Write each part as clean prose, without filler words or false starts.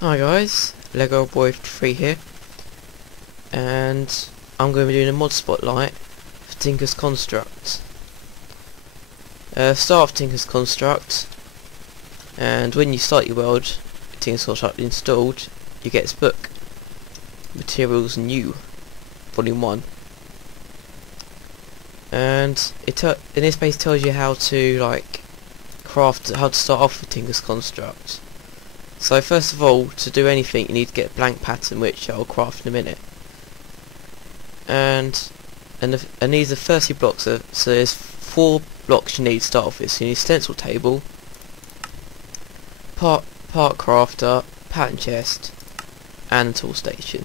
Hi guys, Lego Boy 3 here, and I'm going to be doing a mod spotlight for Tinker's Construct. Start off Tinker's Construct, and when you start your world, Tinker's Construct installed, you get this book, Materials New, Volume 1. And in this base tells you how to how to start off with Tinker's Construct. So first of all, to do anything you need to get a blank pattern, which I'll craft in a minute. And these are 30 blocks, so there's 4 blocks you need to start off with. So you need stencil table, part crafter, pattern chest, and a tool station.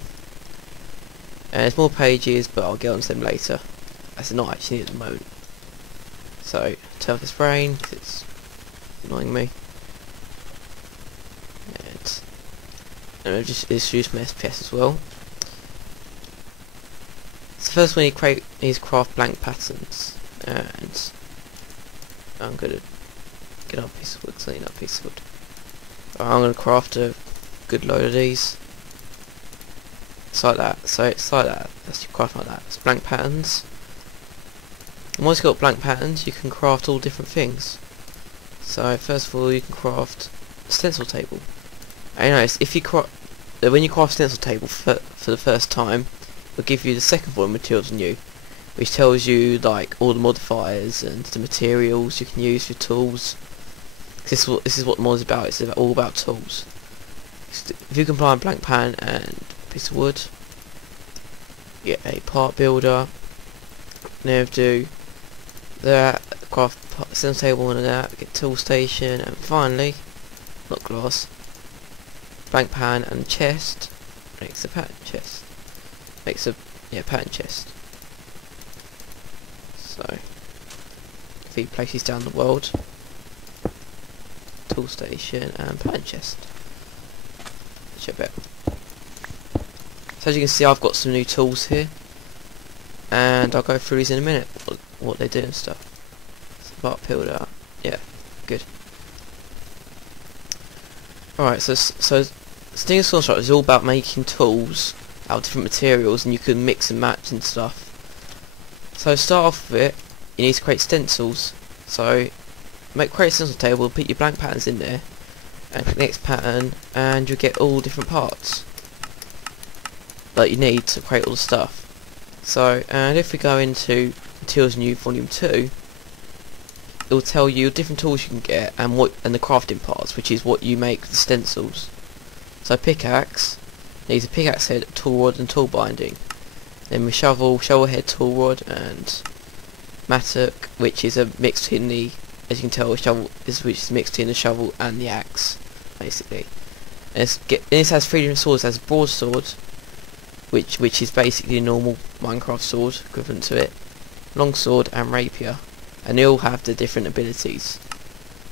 And there's more pages, but I'll get onto them later, as they're not actually at the moment. So turn off this brain, 'cause it's annoying me. And I'll just introduce my SPS as well. So first we need to craft blank patterns, and I'm gonna get up a piece of wood, clean up a piece of wood. I'm gonna craft a good load of these. It's like that. So it's like that. That's craft like that. It's blank patterns. And once you've got blank patterns, you can craft all different things. So first of all, you can craft a stencil table. And notice if you when you craft stencil table for the first time, it'll give you the second volume Materials New, which tells you like all the modifiers and the materials you can use for tools. This is what the mod is about. It's all about tools. If you combine blank pan and a piece of wood, you get a part builder. Now do that, craft stencil table and that, get tool station, and finally, not glass, blank pan and chest makes a pattern chest. Makes a pattern chest. So if he places down the world, tool station and pattern chest. Check it. So as you can see, I've got some new tools here, and I'll go through these in a minute, what they do and stuff. So part builder, yeah, good. Alright, so Tinker's Construct is all about making tools out of different materials, and you can mix and match and stuff. So to start off with it, you need to create stencils. So create a stencil table, put your blank patterns in there, and click next pattern, and you'll get all different parts that you need to create all the stuff. So, and if we go into Materials New Volume 2, it will tell you different tools you can get and the crafting parts, which is what you make with the stencils. So pickaxe needs a pickaxe head, tool rod and tool binding. Then with shovel head, tool rod, and mattock, which is a mix between the, as you can tell, which is mixed between the shovel and the axe, basically. And this has 3 different swords. It has a broadsword, which is basically a normal Minecraft sword equivalent to it, longsword and rapier, and they all have the different abilities.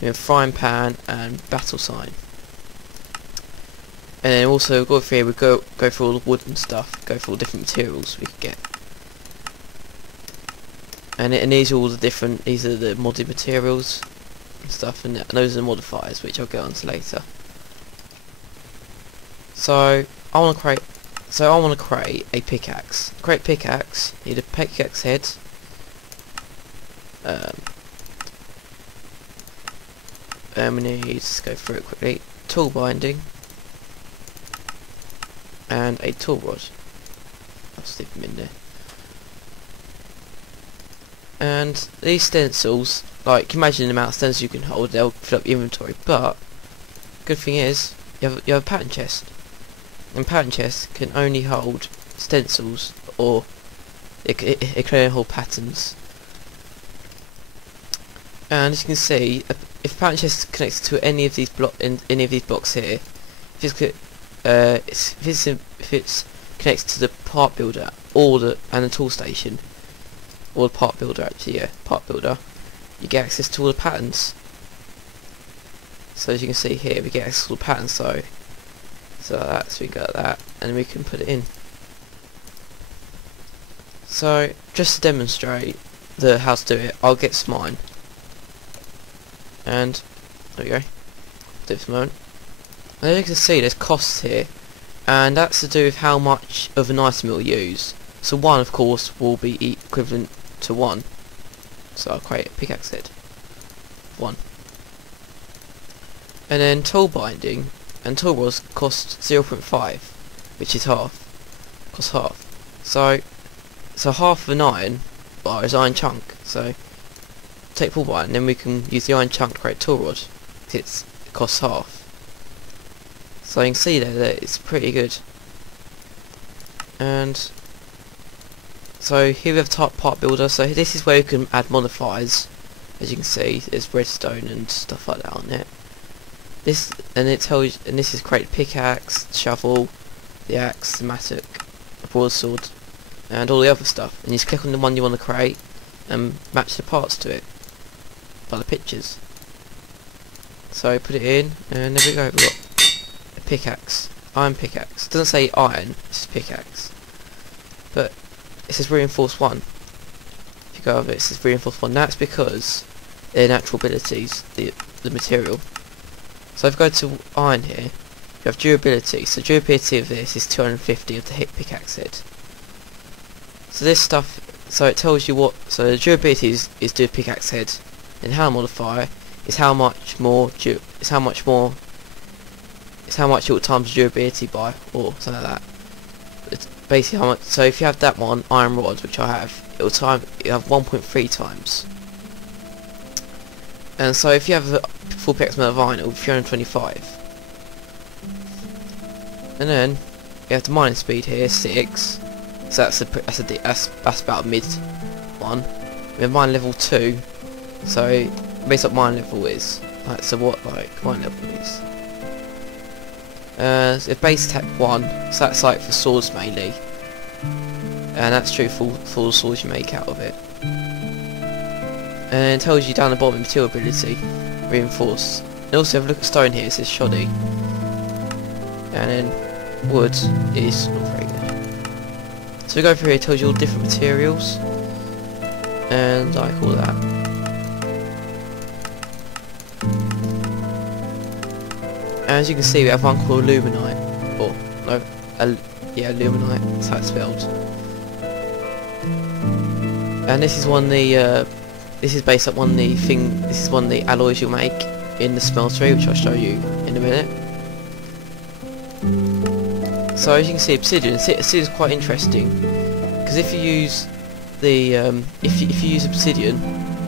We have frying pan and battle sign. And then also go through here, we go through all the wood and stuff, go through all the different materials we can get. And these are all the different, these are the modded materials and stuff, and those are the modifiers, which I'll get onto later. So I want to create a pickaxe. Create pickaxe, you need a pickaxe head, we need, let's go through it quickly, tool binding, and a tool rod. I'll stick them in there. And these stencils, like imagine the amount of stencils you can hold, they'll fill up your inventory, but good thing is you have a pattern chest. And pattern chests can only hold stencils, or it can only hold patterns. And as you can see, if pattern chest connects to any of these blocks here, if it's connects to the part builder and the tool station, or the part builder actually, yeah, part builder, you get access to all the patterns. So as you can see here, we get access to all the patterns. So we got that, and we can put it in. So just to demonstrate how to do it, I'll get Smine. And there we go. Do this a moment. And as you can see, there's costs here, and that's to do with how much of an item it will use. So 1, of course, will be equivalent to 1. So I'll create a pickaxe head. 1. And then tool binding and tool rods cost 0.5, which is half. Costs half. So half of an iron bar is iron chunk. So take tool bind, and then we can use the iron chunk to create tool rod. It costs half. So you can see there that it's pretty good. And so here we have type part builder. So this is where you can add modifiers. As you can see, there's redstone and stuff like that on it. This is create pickaxe, shovel, the axe, the mattock, the broadsword, and all the other stuff. And you just click on the one you want to create and match the parts to it by the pictures. So put it in, and there we go. We've got a pickaxe, iron pickaxe. It doesn't say iron, it's just pickaxe. But it says reinforced 1. If you go over it says reinforced 1. That's because their natural abilities, the material. So if I go to iron here, you have durability. So durability of this is 250 of the hit pickaxe head. So this stuff, so it tells you what. So the durability is do pickaxe head, and how modifier is how much more it will times durability by, or something like that. It's basically how much. So if you have that one iron rod, which I have, you have 1.3 times. And so if you have a full pickaxe amount of iron, it will be 325. And then you have the mining speed here, 6. So that's about mid one. We have mine level 2. So based on mine level is so what mine level is. So base attack 1. So that's like for swords mainly. And that's true for the swords you make out of it. And it tells you down the bottom material ability, reinforce. And also have a look at stone here, it says shoddy. And then wood is not very good. So we go through here, it tells you all different materials. And like all that. As you can see, we have one called Luminite. Or, no, yeah, Luminite, that's how it's spelled. And this is one of the, this is based on this is one of the alloys you'll make in the smeltery, which I'll show you in a minute. So as you can see, obsidian is quite interesting, because if you use the if you use obsidian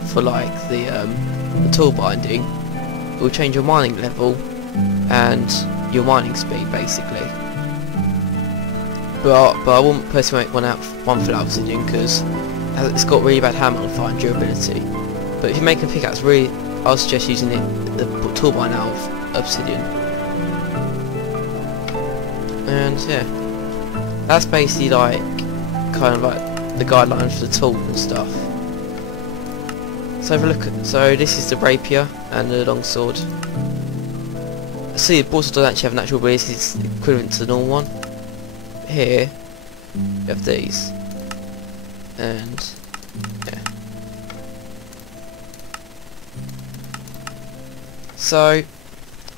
for like the tool binding, it will change your mining level and your mining speed basically. But I wouldn't personally make one for that obsidian, because it's got really bad hammer modifier and durability. But if you make a pickaxe, really, I'll suggest using the tool bind out of obsidian. And yeah, that's basically like kind of like the guidelines for the tool and stuff. So have a look at, so this is the rapier and the longsword. See, the broadsword doesn't actually have natural abilities, it's equivalent to the normal one. Here you have these, and yeah. So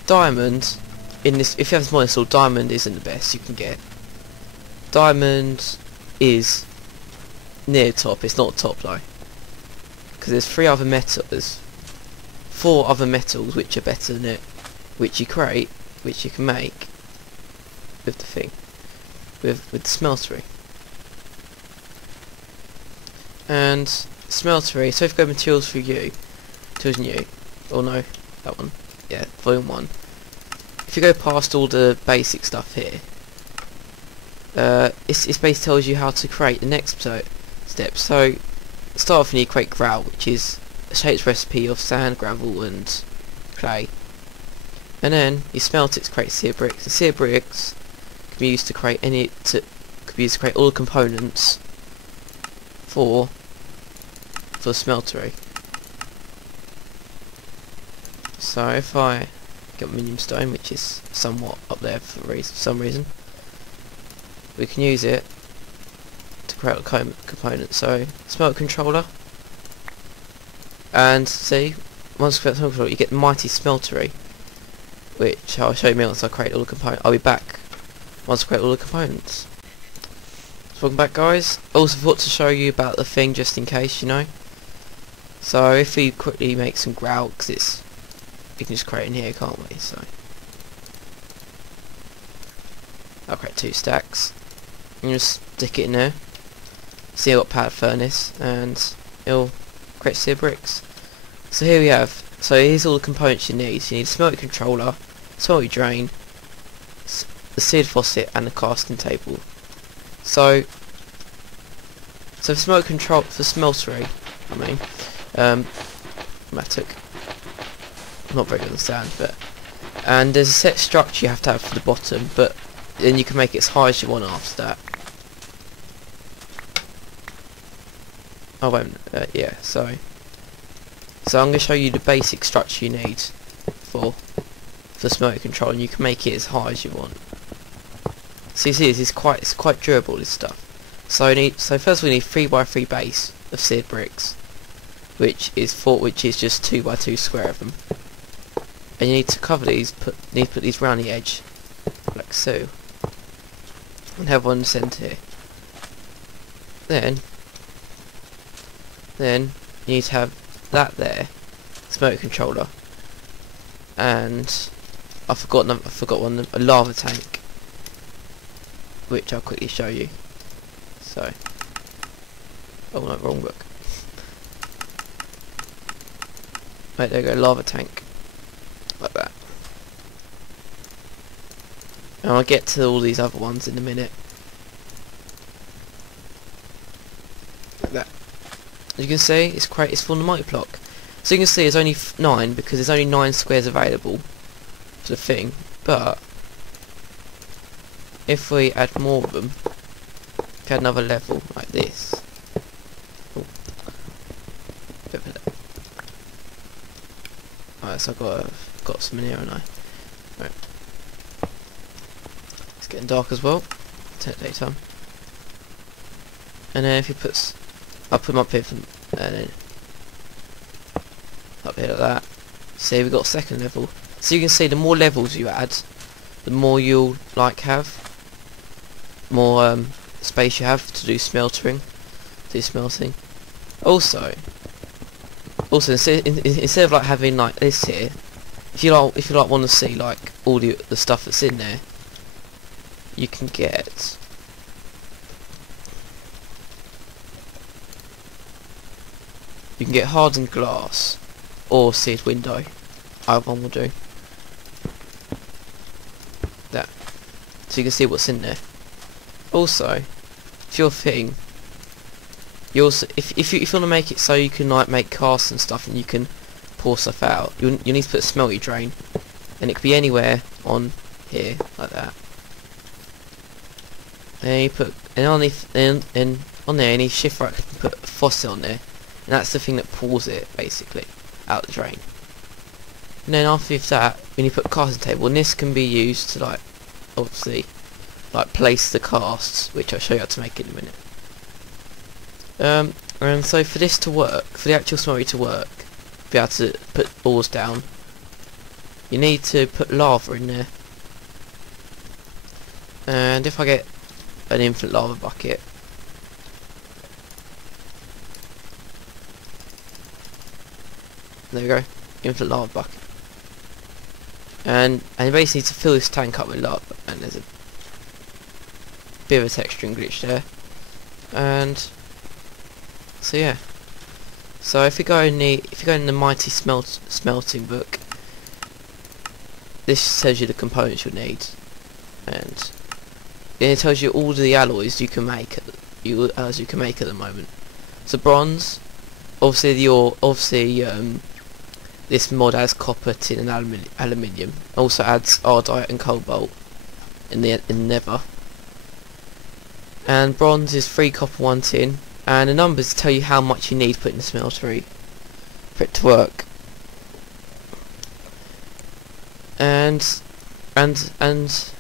diamond in this, if you have this modern sword, diamond isn't the best you can get. Diamond is near top, it's not top though, because there's 4 other metals which are better than it, which you create, which you can make with the thing, with the smeltery. And smeltery, so if you go materials for you, materials new, or no, that one, yeah, volume 1. If you go past all the basic stuff here, it's basically tells you how to create the next step. So start off and you create grout, which is a shaped recipe of sand, gravel and clay. And then you smelt it to create sear bricks. And sear bricks can be used to create all the components for the smeltery. So if I get medium stone, which is somewhat up there for some reason, we can use it to create a component. So smelt controller, and see, once you get the controller, you get the mighty smeltery. which I'll show you once I create all the components. I'll be back once I create all the components. So welcome back, guys. Also thought to show you about the thing just in case, you know. So if we quickly make some grout, because it's, we can just create in here, can't we? So I'll create 2 stacks and just stick it in there. See, I've got powered furnace and it'll create seared bricks. So here we have. So here's all the components you need. You need a smelting controller, smelting drain, the seared faucet, and the casting table. So for smoke control, for smeltery, I mean, Matic, not very good on sound, but, and there's a set structure you have to have for the bottom, but then you can make it as high as you want after that. Oh wait, yeah. So I'm going to show you the basic structure you need for smoke control, and you can make it as high as you want. So you see, it's quite durable, this stuff. So first we need 3x3 base of seared bricks, which is just 2x2 square of them. And you need to cover these, put these round the edge, like so, and have one in the centre here. Then you need to have that there, smoke controller, and I forgot one, a lava tank, which I'll quickly show you. So, oh no, wrong book. Right, there you go, lava tank, like that. And I'll get to all these other ones in a minute. Like that. As you can see, it's full of multi-block. So you can see it's only 9 because there's only 9 squares available for the thing. But if we add more of them, if we add another level like this. Ooh. Alright, so I've got some in here, haven't I? Right. It's getting dark as well. Take daytime. And then if you I'll put them up here and then up here like that. See, we've got a second level. So you can see the more levels you add, the more you'll have more space you have to do smelting. Also instead of having like this here, if you want to see all the stuff that's in there, you can get hardened glass or seared window. Either one will do. That, so you can see what's in there. Also, if your thing, if you want to make it so you can make casts and stuff, and you can pour stuff out, you need to put a smelty drain, and it could be anywhere on here like that. And you put on there, and you shift right and put a faucet on there. And that's the thing that pulls it basically out the drain. And then after that, when you put a casting table, and this can be used to obviously place the casts, which I'll show you how to make in a minute. And so for this to work, for the actual smeltery to work, be able to put ores down, you need to put lava in there. And if I get an infinite lava bucket, there we go, infinite lava bucket. And you basically need to fill this tank up with lava, and there's a bit of a texturing glitch there. And so yeah. So if you go in the Mighty Smelting book, this tells you the components you'll need, and it tells you all the alloys you can make at the moment. So bronze, obviously this mod adds copper, tin, and aluminium. Also adds ardite and cobalt in the nether. And bronze is 3 copper, 1 tin, and the numbers tell you how much you need to put in the smeltery for it to work. And to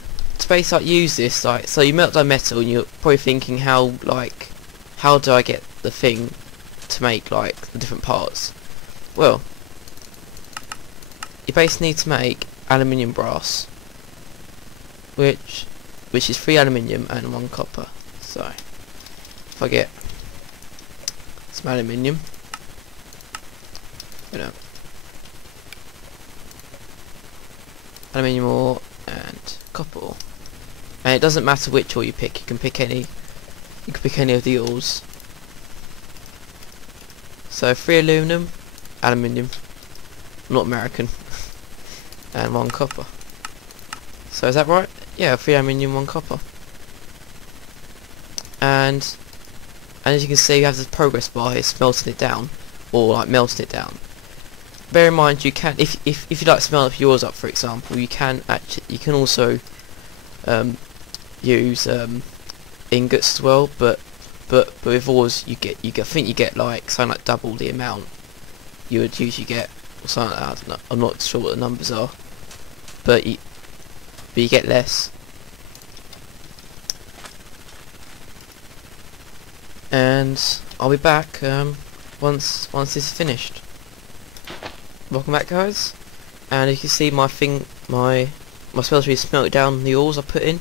basically use this, so you melt down metal, and you're probably thinking how do I get the thing to make the different parts? Well, you basically need to make aluminium brass, which is 3 aluminium and 1 copper. So if I get some aluminium, aluminium ore and copper ore, and it doesn't matter which ore you pick. You can pick any of the ores. So 3 aluminum, aluminium, not American, and 1 copper. So is that right? Yeah, 3 aluminium, 1 copper. And as you can see, you have this progress bar here, smelting it down, or like melting it down. Bear in mind, you can, if you like smell yours up, for example, you can also use ingots as well, but with ores I think you get like something like double the amount you would usually get, or something like that. I don't know, I'm not sure what the numbers are, but you get less. And I'll be back once this is finished. Welcome back, guys. And you can see my smeltery is smelted down the ores I put in,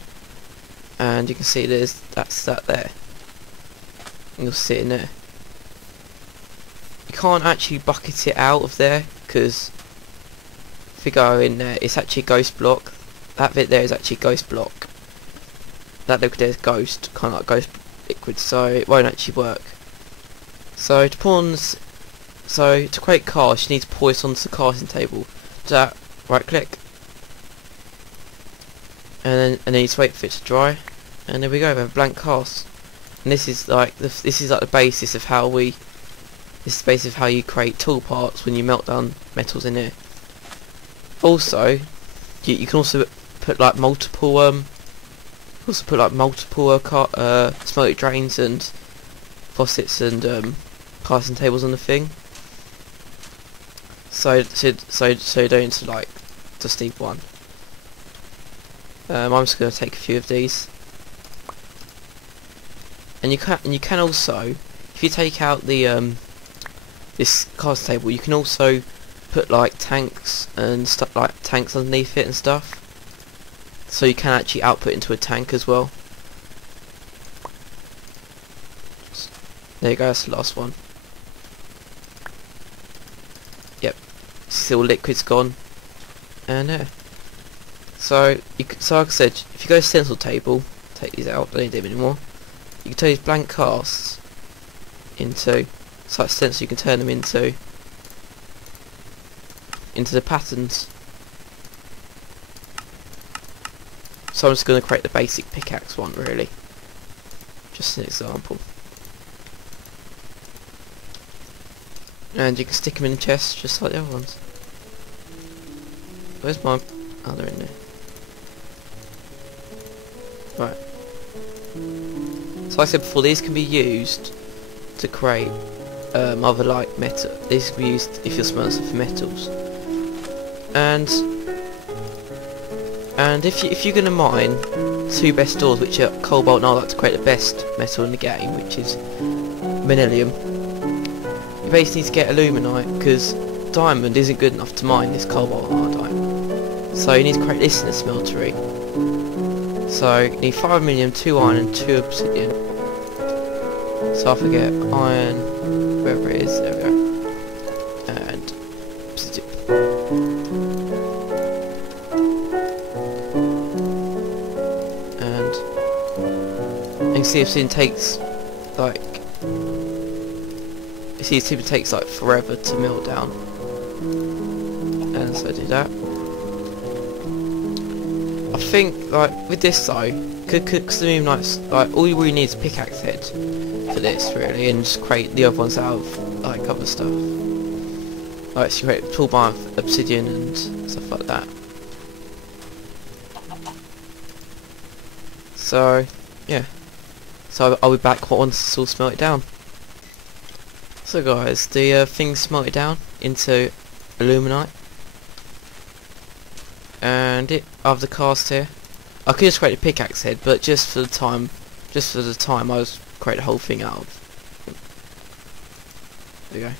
and you can see that's that there. You'll see it in there. You can't actually bucket it out of there, because if you go in there, it's actually a ghost block. That bit there is actually a ghost block. That liquid there is ghost, kind of like ghost liquid, so it won't actually work. So to create cast, you need to pour it onto the casting table. Do that, right click, and then you need to wait for it to dry, and there we go, we have a blank cast. And this is like the basis of how you create tool parts when you melt down metals in here. Also, you can also put like multiple smelting drains and faucets and casting tables on the thing. So you don't like just need one. I'm just going to take a few of these. And you can also, if you take out the this cast table, you can also put like tanks and stuff, like tanks underneath it and stuff, so you can actually output into a tank as well. There you go, that's the last one. Yep, still liquid's gone, and there. So like I said, if you go to stencil table, take these out, don't need them anymore. You can turn these blank casts into, it's like stencil, you can turn them into the patterns. So I'm just going to create the basic pickaxe one, really, just an example. And you can stick them in the chest just like the other ones. Where's my... oh, they're in there. Right. So like I said before, these can be used to create other like metal. These can be used if you're smelting stuff for metals. And if you're gonna mine 2 best ores, which are cobalt and iodine, to create the best metal in the game, which is manilium, you basically need to get aluminite, because diamond isn't good enough to mine this cobalt and iodine. So you need to create this in a smeltery. So you need 5 aluminium, 2 iron and 2 obsidian. So I forget iron, wherever it is, there we go. And obsidian. And you can see obsidian takes like, you see it takes like forever to melt down. And so I do that. I think like with this though, because the Moonlight's like, all you really need is a pickaxe head for this really, and just create the other ones out of like other stuff. Like so you create a toolbar of obsidian and stuff like that. So yeah, so I'll be back once it's all smelted down. So guys, the thing's smelted down into aluminite. And I have the cast here. I could just create a pickaxe head, but just for the time I was create the whole thing out of. There you go.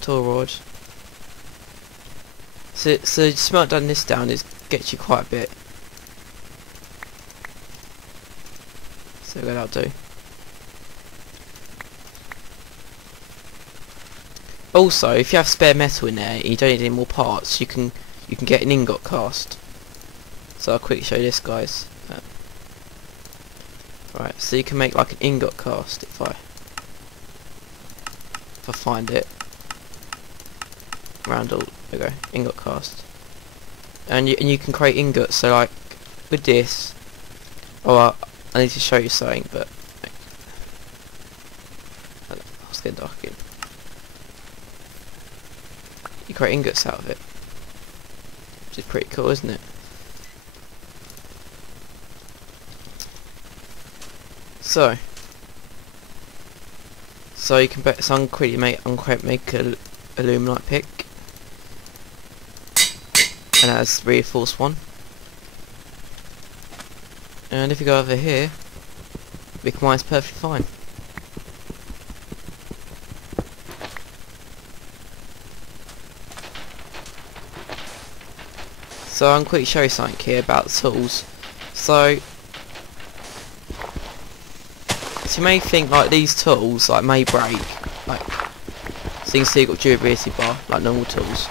tool rod. So smelting this down gets you quite a bit. So that'll do. Also, if you have spare metal in there and you don't need any more parts, you can get an ingot cast. So I'll quickly show you this, guys. Right, so you can make like an ingot cast if I find it. Around all, there we go, ingot cast. And you can create ingots. So like with this, I need to show you something, but it's getting dark again. You create ingots out of it, which is pretty cool, isn't it? So you can bet. So I'm quickly make a aluminite pick, and that has reinforced one. And if you go over here, Big Mine's perfectly fine. So I'm quickly show you something here about the tools. So you may think like these tools like may break, like so you can see you've got durability bar like normal tools,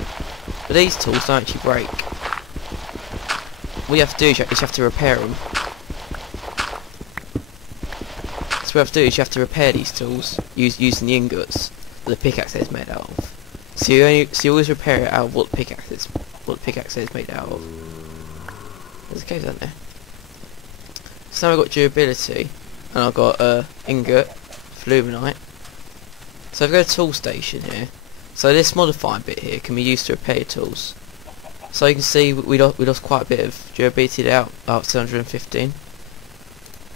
but these tools don't actually break. What you have to do is you have to repair them. So what you have to do is you have to repair these tools using the ingots that the pickaxe is made out of. So you always repair it out of what the pickaxe is made out of. There's a cave down there. So now I've got durability. And I've got ingot, aluminite. So if I go to tool station here, so this modifier bit here can be used to repair tools. So you can see we lost quite a bit of durability there, up to 215.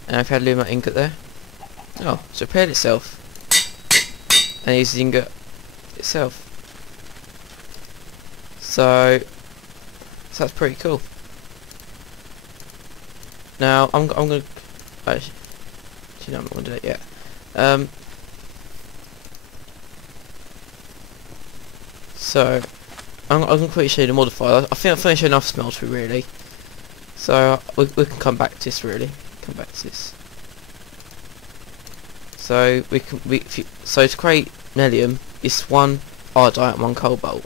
And I've had aluminite ingot there. Oh, it's repaired itself. And it's the ingot itself. So that's pretty cool. Now I'm gonna. Actually, no, I'm not going to do it yet. So I'm going to quickly show you the modifier. I think I've finished enough smeltery really. So we can come back to this really. Come back to this. So so to create Nellium, it's 1 Ardite and 1 Cobalt.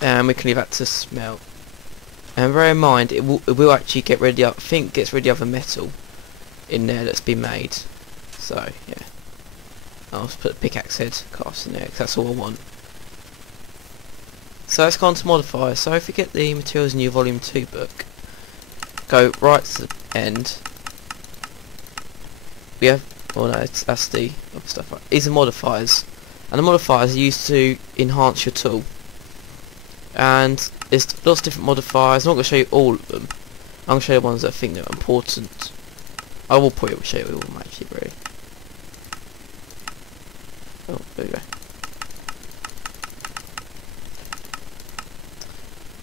And we can leave that to smelt. And bear in mind, it will actually get rid of gets rid of the metal in there that's been made. So yeah, I'll just put a pickaxe head cast in there because that's all I want. So let's go on to modifiers. So if you get the materials in your volume 2 book, go right to the end. We have, well no, that's the other stuff. Right. These are modifiers, and the modifiers are used to enhance your tool. And there's lots of different modifiers. I'm not going to show you all of them. I'm going to show you the ones that I think are important. I will probably show you all of them actually, really. Oh, there we go.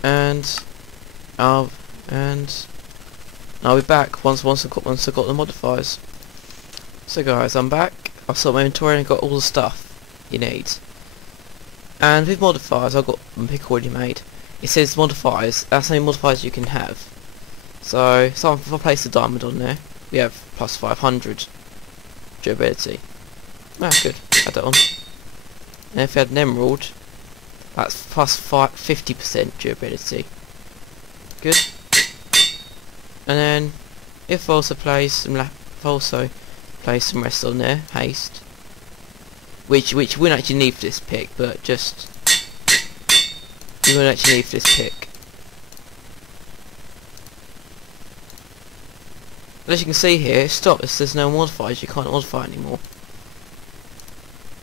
And I'll be back once I've got the modifiers. So guys, I'm back. I've sorted my inventory and got all the stuff you need. And with modifiers, I've got my pick already made. It says modifiers. That's how many modifiers you can have. So if I place a diamond on there, we have plus 500 durability. Ah, good. Add that on. And if we had an emerald, that's plus 50% durability. Good. And then if I also place some rest on there, haste, which we wouldn't actually need for this pick, but just you wouldn't actually need for this pick. As you can see here, stop. There's no modifiers. You can't modify anymore.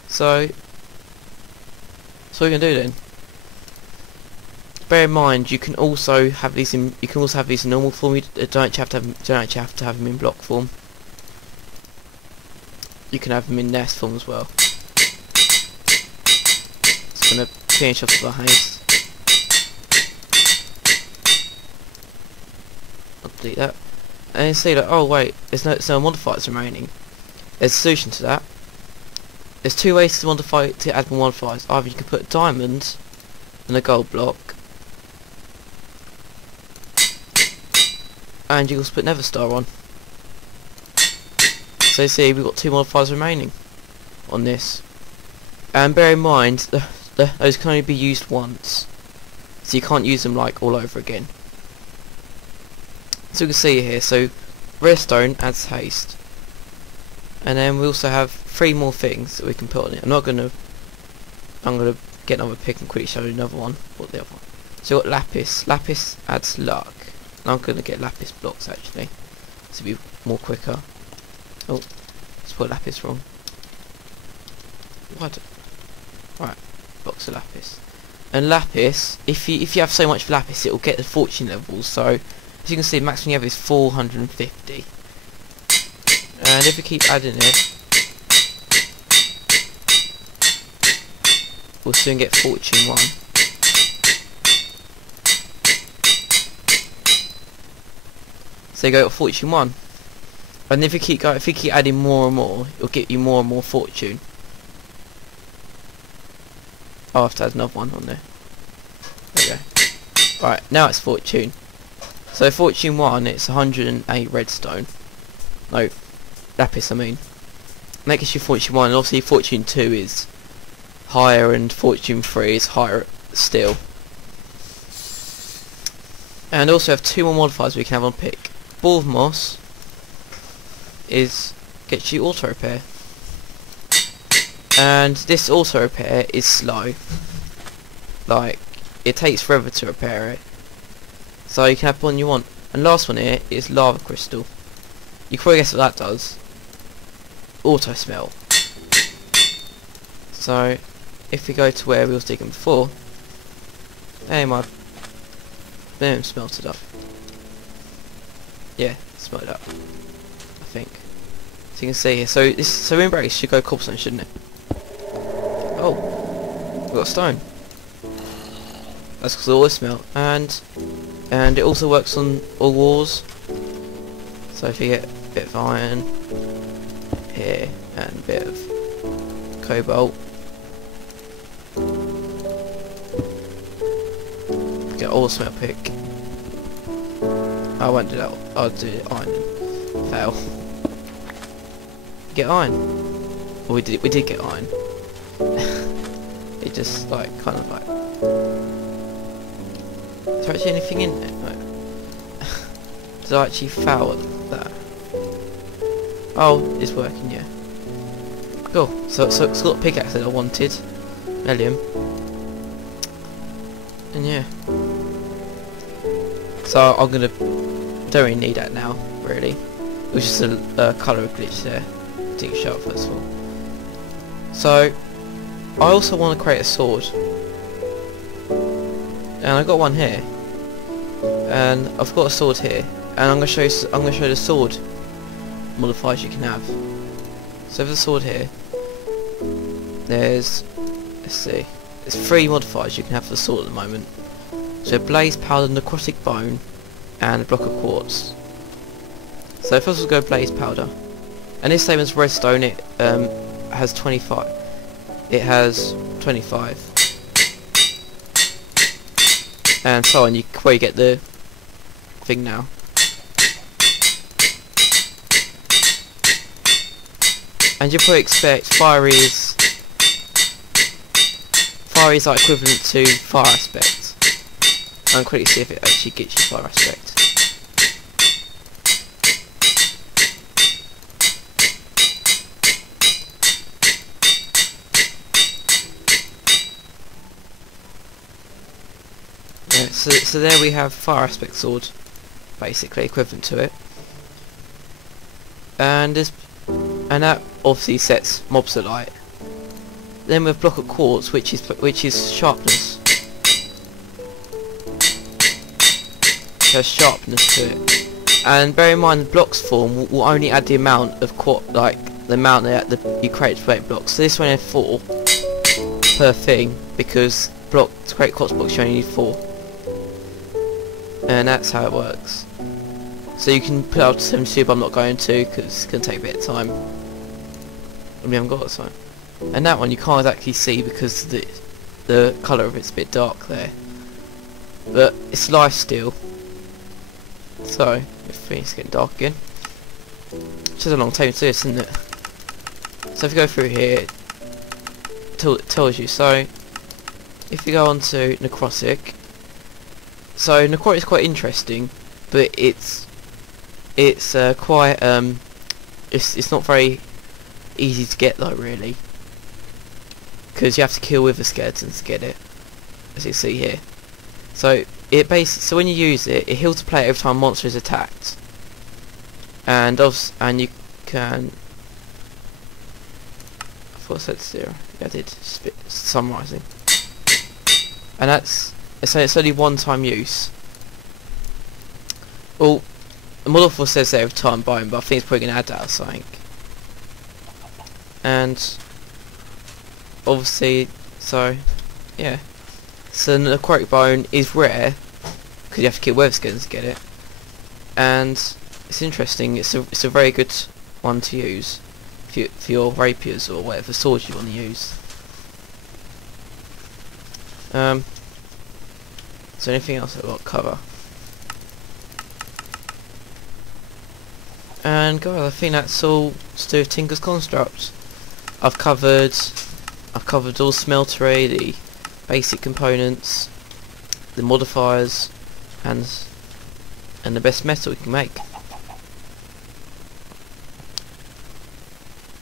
So what are you gonna do then? Bear in mind, you can also have these in normal form. You don't actually have to have them in block form. You can have them in nest form as well. Just gonna finish off the haste. I'll delete that. And you see that, oh wait, there's no modifiers remaining. There's a solution to that. There's two ways to add more modifiers. Either you can put a diamond and a gold block, and you can also put Nether Star on. So you see, we've got 2 modifiers remaining on this. And bear in mind, those can only be used once, so you can't use them like all over again. So you can see here, so redstone adds haste, and then we also have 3 more things that we can put on it. I'm gonna get another pick and quickly show you another one. What the other one? So we've got lapis. Lapis adds luck. And I'm gonna get lapis blocks actually to be more quicker. Oh, let's put lapis wrong. What? Right, blocks of lapis. And lapis, if you have so much lapis, it will get the fortune levels. So as you can see, maximum you have is 450. And if we keep adding it, we'll soon get fortune 1. So you go to fortune 1. And if you keep adding more and more, it'll get you more and more fortune. I'll have to add another one on there. There we go. Right, now it's fortune. So fortune 1, it's 108 redstone. No, lapis I mean. And that gives you fortune 1, and obviously fortune 2 is higher, and fortune 3 is higher still. And also have 2 more modifiers we can have on pick. Ball of moss gets you auto repair, and this auto repair is slow. Like, it takes forever to repair it, so you can have one you want. And last one here is lava crystal. You can probably guess what that does. Auto smelt. So if we go to where we was digging before, hey, my boom, smelted up. Yeah, smelted up, I think. So you can see here, so Windbreaker should go cobblestone, shouldn't it? Oh, we've got stone. That's because of all this smelt, and it also works on all walls. So if you get a bit of iron here and a bit of cobalt, get all the smelt pick. I won't do that. I'll do iron and fail. Get iron. Well, we did get iron. It just like kind of like. Is there actually anything in there? No. Did I actually fail at that? Oh, it's working, yeah. Cool. So it's got a pickaxe that I wanted. Helium. And yeah. So I'm gonna don't really need that now, really. It was just a colour glitch there. Didn't show up first of all. So I also want to create a sword, and I got one here, and I've got a sword here, and I'm gonna show the sword modifiers you can have. So with the sword here, there's there's 3 modifiers you can have for the sword at the moment. So blaze powder, necrotic bone, and a block of quartz. So first we'll go blaze powder, and this same as redstone, it has 25. It has 25, and so on. You probably get the thing now. And you probably expect fire is like equivalent to fire aspect. I'll quickly see if it actually gets you fire aspect. Yeah, so there we have fire aspect sword, basically equivalent to it. And that obviously sets mobs alight. Then we have block of quartz, which is sharpness. It has sharpness to it. And bear in mind, the blocks form will only add the amount of the amount that you create to 8 blocks. So this one has 4 per thing, because to create quartz blocks you only need 4. And that's how it works. So you can put it up to 72, but I'm not going to, because it's going to take a bit of time. And we haven't got the time. and that one you can't actually see because the colour of it's a bit dark there, but it's life steal. So if it's getting dark again, it's just a long time to do this, isn't it? So if you go through here, it tells you. So if you go on to necrotic, so necrotic is quite interesting, but it's quite it's not very easy to get though, really, because you have to kill with the skeletons to get it, as you see here. So it basically, so when you use it, it heals the player every time a monster is attacked, and you can. I thought I said 0. Yeah, I did. Summarising, and it's only one time use. Well, the model 4 says that every time buying, but I think it's probably going to add that or something. And obviously, so yeah. So the necrotic bone is rare because you have to kill weather skins to get it, and it's interesting. It's a very good one to use for your rapiers or whatever swords you want to use. So anything else I've got to cover? And guys, I think that's all to do with Tinker's Construct. I've covered all smeltery, the basic components, the modifiers, and the best metal you can make.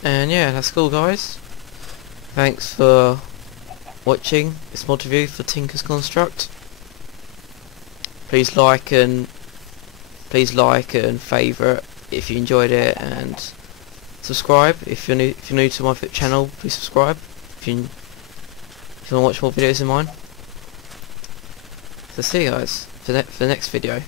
And yeah, that's cool, guys. Thanks for watching this mod review for Tinker's Construct. Please like and favourite if you enjoyed it, and subscribe if you're new to my channel. Please subscribe if you want to watch more videos of mine. So see you guys for the next video.